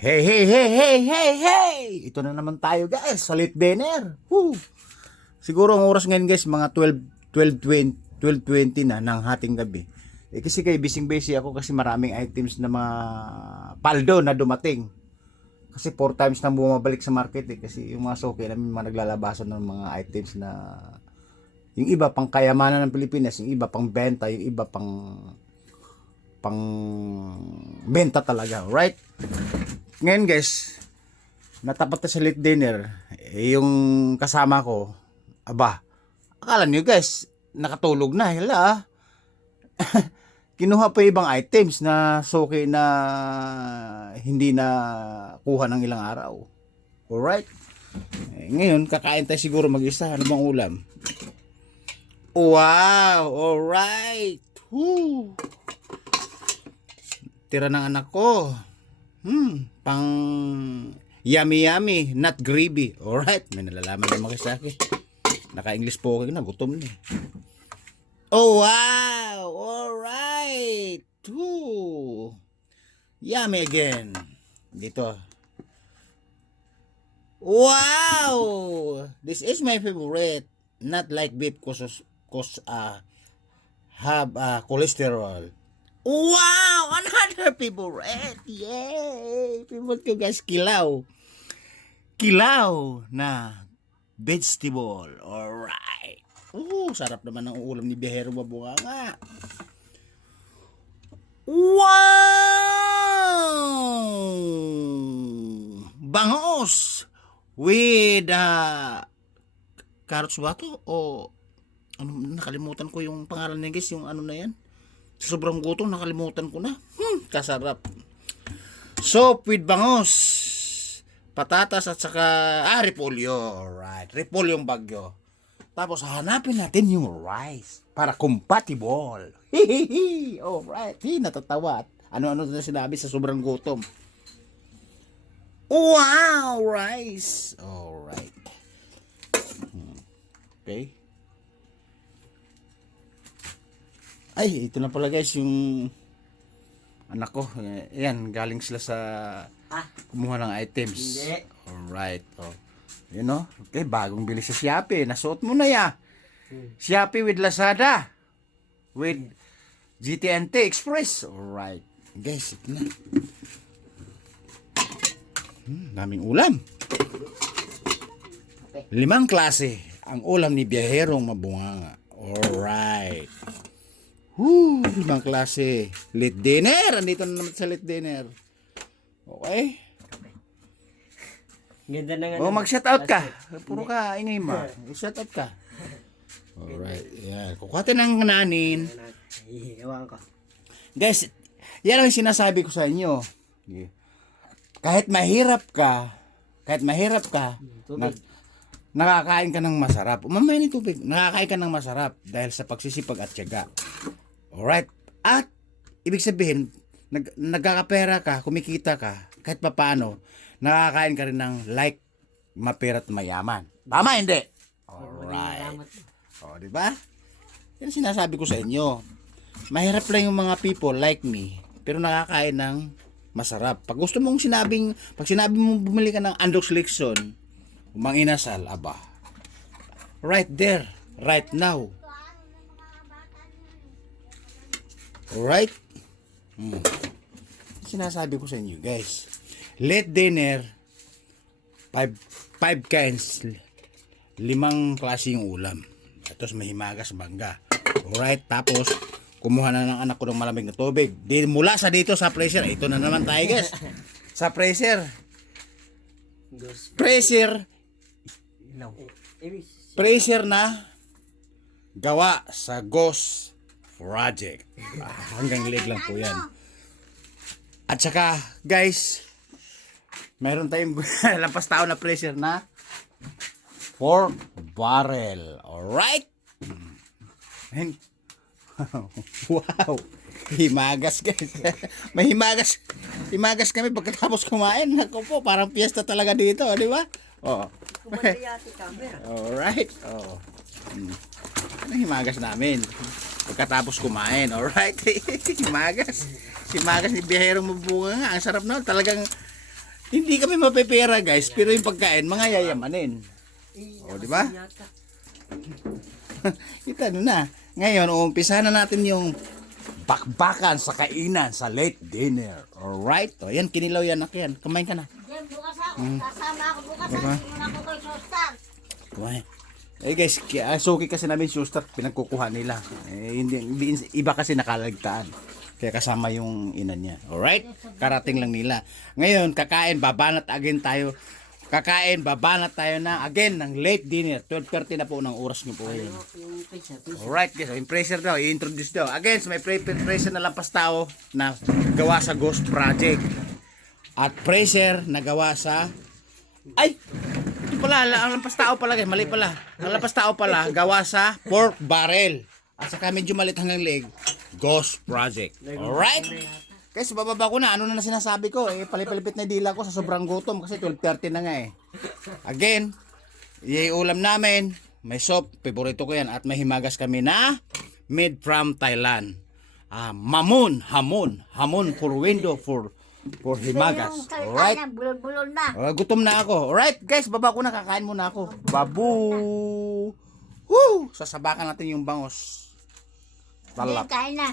Hey, hey, hey, hey, hey, hey! Ito na naman tayo guys, sa late dinner. Woo! Siguro ang oras ngayon guys, mga 12:20 na ng hating gabi. Kasi kay busy ako kasi maraming items na mga paldo na dumating. Kasi 4 times na bumabalik sa market kasi yung mga soke namin mga naglalabasan ng mga items na yung iba pang kayamanan ng Pilipinas, yung iba pang benta, yung iba pang benta talaga, right? Ngayon guys, natapat na sa late dinner, yung kasama ko, aba, akala nyo guys, nakatulog na, hila. Kinuha pa ibang items na soke na hindi na kuha ng ilang araw. Alright? Ngayon, kakain tayo siguro mag-isa. Ano bang ulam? Wow! Alright! Woo! Tira ng anak ko. Pang yummy, not gravy. Alright, may nalalaman naman kayo sa akin. Naka-English po ako na, gutom na. Oh wow! Alright! Woo! Yummy again. Dito. Wow! This is my favorite. Not like beef cause have cholesterol. Wow! Another favorite! Yay! Favorite ko guys, kilaw. Kilaw na vegetable. Alright. Sarap naman ang ulam ni Bihero Mabunganga. Wow! Bangos with carrots ba to? O ano, nakalimutan ko yung pangalan niya guys, yung ano na yan. Sobrang gutom, nakalimutan ko na. Kasarap. Soup with bangos, patatas at saka repolyo. Alright, repolyo yung bagyo. Tapos hanapin natin yung rice para compatible. Alright, natatawa. Ano-ano na sinabi sa sobrang gutom. Wow, rice. Alright. Okay. Ay, ito na pala guys yung anak ko. Ayan, galing sila sa kumuha ng items. Hindi. Alright. Oh. You know? Okay, bagong bili sa Shopee. Nasuot mo na ya. Shopee with Lazada. With GTNT Express. Alright. Guys, ito na. Daming ulam. 5 klase ang ulam ni Biyaherong Mabunganga. Alright. 5 klase. Late dinner. Andito na naman sa late dinner. Okay. Ganda na nga. Oh, mag-shout out ka. Puro ka ingay mo. Shout out ka. Alright. Yan. Kukuha tayo ng kananin. Iiwan ko. Guys, yan ang sinasabi ko sa inyo. Kahit mahirap ka, nakakain ka ng masarap. Umamay ni tubig. Nakakain ka ng masarap dahil sa pagsisipag at tiyaga. Alright? At, ibig sabihin, nagkakapera ka, kumikita ka, kahit papaano, nakakain ka rin ng like, mapera at mayaman. Tama, hindi? Alright. O, diba? Yan sinasabi ko sa inyo. Mahirap lang yung mga people like me, pero nakakain ng masarap. Pag gusto mong pag sinabi mong bumili ka ng Andox Lixon, umang inasal, aba. Right there, right now. Alright? Sinasabi ko sa inyo, guys. Late dinner, 5 kinds, 5 klase yung ulam. Tapos may himagas, bangga. Alright, tapos kumuha na ng anak ko ng malamig na tubig. Mula sa dito sa pressure. Ito na naman tayo guys. Sa pressure. Pressure na gawa sa Ghost Project. Hanggang leg lang po yan. At saka guys, mayroon tayong lampas tao na pressure na 4 barrel. Alright? Wow. Himagas guys. May himagas. Himagas kami pagkatapos kumain. Ako po, parang piyesta talaga dito, di ba? Oh. Alright. Oh. Ano himagas namin? Pagkatapos kumain. Alright. Himagas. Himagas ni Biyaherong Mabunganga. Ang sarap na. Talagang Hindi kami mapepera guys, pero yung pagkain, mga yayamanin. O, di ba? Kita nyo na. Ngayon, uumpisahan na natin yung bakbakan sa kainan sa late dinner. Alright? O, yan, kinilaw yan, nak yan. Kumain ka na. Diyan, bukas ako. Kasama ako bukas. Diba? Hindi ako kay Sostar. Kumain. Eh guys, suki kasi namin Schuster, pinagkukuha nila. Hindi, iba kasi nakaligtaan. Kaya kasama yung ina niya. Alright? Karating lang nila. Ngayon, babanat tayo na again ng late dinner. 12:30 na po ng oras nyo po ngayon. Alright guys, yung pressure daw, i-introduce daw. Again, may pressure na lampas tao na gawa sa Ghost Project. At pressure na gawa sa... Ay! Ito pala, ang lampas tao pala guys, mali pala. Ang lampas tao pala, gawa sa pork barrel. At saka medyo malit hanggang leg, Ghost Project. Alright? Guys, bababa ko na. Ano na sinasabi ko? Palipalipit na dila ko sa sobrang gutom kasi 12:30 na nga eh. Again, ulam namin, may soup, favorito ko yan. At may himagas kami na made from Thailand. Hamon for window for himagas. Alright? Bulol-bulol na. Gutom na ako. Alright guys, baba ko na. Kakain muna ako. Babu! Woo! Sasabakan natin yung bangos. Hindi, Talap. kain na.